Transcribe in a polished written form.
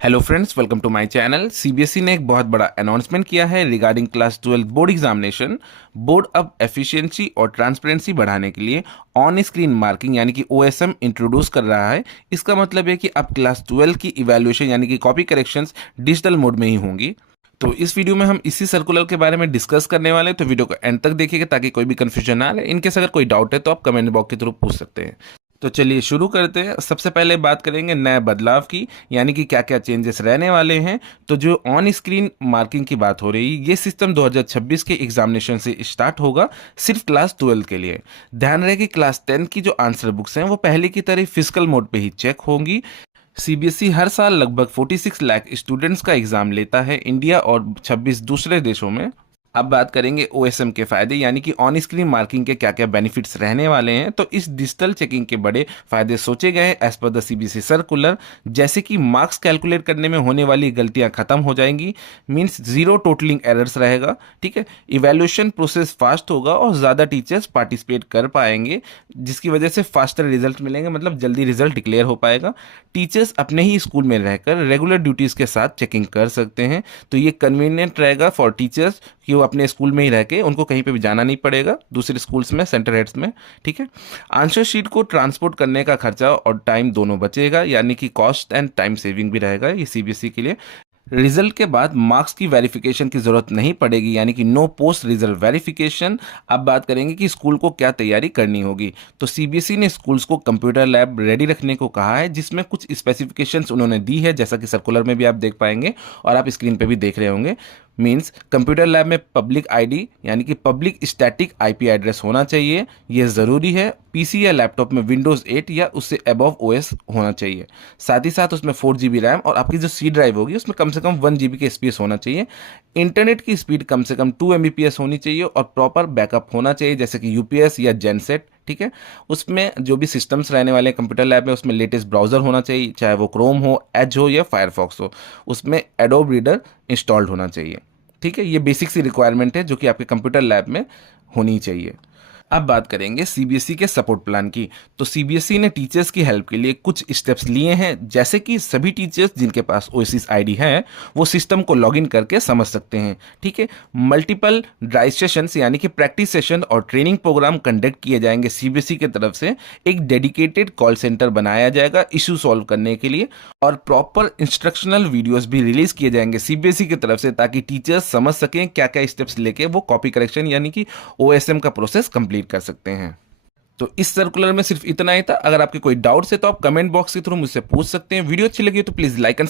Hello friends, welcome to my channel. CBSE ने एक बहुत बड़ा अनाउंसमेंट किया है regarding class 12 board examination. Board अब एफिशिएंसी और ट्रांसपेरेंसी बढ़ाने के लिए ऑन स्क्रीन मार्किंग यानी कि ओएसएम इंट्रोड्यूस कर रहा है। इसका मतलब है कि अब क्लास 12 की इवैल्यूएशन यानी कि कॉपी करेक्शंस डिजिटल मोड में ही होंगी। तो इस वीडियो में हम इसी सर्कुलर के बारे में डिस्कस करने वाले हैं, तो वीडियो को एंड तक देखिएगा ताकि कोई भी कंफ्यूजन ना आए। इनकेस अगर कोई डाउट है तो आप कमेंट बॉक्स के थ्रू पूछ सकते हैं। तो चलिए शुरू करते हैं। सबसे पहले बात करेंगे नए बदलाव की, यानी कि क्या क्या चेंजेस रहने वाले हैं। तो जो ऑन स्क्रीन मार्किंग की बात हो रही है, ये सिस्टम 2026 के एग्जामिनेशन से स्टार्ट होगा, सिर्फ क्लास 12 के लिए। ध्यान रहे कि क्लास 10 की जो आंसर बुक्स हैं वो पहले की तरह फिजिकल मोड पे ही चेक होंगी। सीबीएसई हर साल लगभग 46 लाख स्टूडेंट्स का एग्जाम लेता है इंडिया और 26 दूसरे देशों में। अब बात करेंगे ओएसएम के फायदे, यानी कि ऑन स्क्रीन मार्किंग के क्या क्या बेनिफिट्स रहने वाले हैं। तो इस डिजिटल चेकिंग के बड़े फायदे सोचे गए हैं as per the CBSE circular, जैसे कि मार्क्स कैलकुलेट करने में होने वाली गलतियां खत्म हो जाएंगी, मींस जीरो टोटलिंग एरर्स रहेगा। ठीक है, इवैल्यूएशन प्रोसेस फास्ट होगा और ज़्यादा टीचर्स पार्टिसिपेट कर पाएंगे, जिसकी वजह से फास्टर रिजल्ट मिलेंगे, मतलब जल्दी रिजल्ट डिक्लेयर हो पाएगा। टीचर्स अपने ही स्कूल में रहकर रेगुलर ड्यूटीज़ के साथ चेकिंग कर सकते हैं, तो ये कन्वीनियंट रहेगा फॉर टीचर्स कि वो अपने स्कूल में ही रह के उनको कहीं पे भी जाना नहीं पड़ेगा दूसरे स्कूल्स में, सेंटर हेड्स में। ठीक है, आंसर शीट को ट्रांसपोर्ट करने का खर्चा और टाइम दोनों बचेगा, यानी कि कॉस्ट एंड टाइम सेविंग भी रहेगा ये सीबीएसई के लिए। रिजल्ट के बाद मार्क्स की वेरिफिकेशन की जरूरत नहीं पड़ेगी, यानी कि नो पोस्ट रिजल्ट वेरिफिकेशन। अब बात करेंगे कि स्कूल को क्या तैयारी करनी होगी। तो सीबीएसई ने स्कूल्स को कंप्यूटर लैब रेडी रखने को कहा है, जिसमें कुछ स्पेसिफिकेशंस उन्होंने दी है, जैसा कि सर्कुलर में भी आप देख पाएंगे और आप स्क्रीन पे भी देख रहे होंगे। मींस कंप्यूटर लैब में पब्लिक आईडी यानी कि पब्लिक स्टैटिक आईपी एड्रेस होना चाहिए, ये ज़रूरी है। पीसी या लैपटॉप में विंडोज़ 8 या उससे अबव ओएस होना चाहिए। साथ ही साथ उसमें 4 GB रैम और आपकी जो सी ड्राइव होगी उसमें कम से कम 1 GB के स्पेस होना चाहिए। इंटरनेट की स्पीड कम से कम 2 Mbps होनी चाहिए और प्रॉपर बैकअप होना चाहिए, जैसे कि यूपीएस या जेनसेट। ठीक है, उसमें जो भी सिस्टम्स रहने वाले हैं कंप्यूटर लैब में, उसमें लेटेस्ट ब्राउज़र होना चाहिए, चाहे वो क्रोम हो, एज हो या फायरफॉक्स हो। उसमें एडोब रीडर इंस्टॉल्ड होना चाहिए। ठीक है, ये बेसिक सी रिक्वायरमेंट है जो कि आपके कंप्यूटर लैब में होनी चाहिए। अब बात करेंगे सीबीएसई के सपोर्ट प्लान की। तो सीबीएसई ने टीचर्स की हेल्प के लिए कुछ स्टेप्स लिए हैं, जैसे कि सभी टीचर्स जिनके पास ओएसिस आईडी है वो सिस्टम को लॉगिन करके समझ सकते हैं। ठीक है, मल्टीपल ड्राइव सेशंस यानी कि प्रैक्टिस सेशन और ट्रेनिंग प्रोग्राम कंडक्ट किए जाएंगे सीबीएसई की तरफ से। एक डेडिकेटेड कॉल सेंटर बनाया जाएगा इशू सॉल्व करने के लिए, और प्रॉपर इंस्ट्रक्शनल वीडियोस भी रिलीज किए जाएंगे सीबीएसई की तरफ से, ताकि टीचर्स समझ सकें क्या क्या स्टेप्स लेके वो कॉपी करेक्शन यानी कि ओएसएम का प्रोसेस कंप्लीट कर सकते हैं। तो इस सर्कुलर में सिर्फ इतना ही था। अगर आपके कोई डाउट्स है तो आप कमेंट बॉक्स के थ्रू मुझसे पूछ सकते हैं। वीडियो अच्छी लगी तो प्लीज लाइक एंड